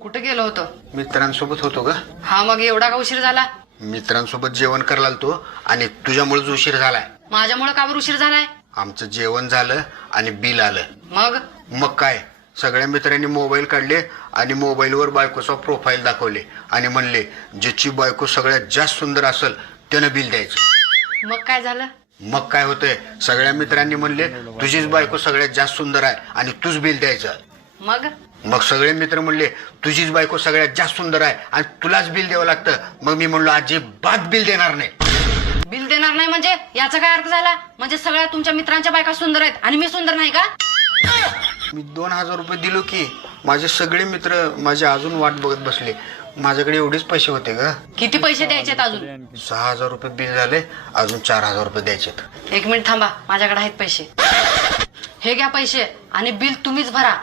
कुठे गेलो होतो? मित्रांसोबत होतो ग. हा, मग एवढा का उशीर झाला? मित्रांसोबत जेवण करायला आलतो आणि तुझ्यामुळेच उशीर झालाय. माझ्यामुळे का बरं उशीर झालाय? आमचं जेवण झालं आणि बिल आलं. मग काय, सगळ्या मित्रांनी मोबाईल काढले आणि मोबाईलवर बायकोचा प्रोफाईल दाखवले आणि म्हणले ज्याची बायको सगळ्यात जास्त सुंदर असेल त्यानं बिल द्यायचं. मग काय झालं? मग काय होतंय, सगळ्या मित्रांनी म्हणले तुझीच बायको सगळ्यात जास्त सुंदर आहे आणि तूच बिल द्यायचं. मग सगळे मित्र म्हणले तुझीच बायको सगळ्यात जास्त सुंदर आहे आणि तुलाच बिल द्यावं लागतं. मग मी म्हणलो अजिबात बिल देणार नाही. बिल देणार नाही म्हणजे याचा काय अर्थ झाला? म्हणजे सगळ्या तुमच्या मित्रांच्या बायका सुंदर आहेत आणि मी सुंदर नाही का? मी 2000 रुपये दिलो की माझे सगळे मित्र माझे अजून वाट बघत बसले. माझ्याकडे एवढेच पैसे होते ग. किती पैसे द्यायचेत अजून? 6000 रुपये बिल झाले, अजून 4000 रुपये द्यायचे. 1 मिनिट थांबा, माझ्याकडे आहेत पैसे. हे घ्या पैसे आणि बिल तुम्हीच भरा.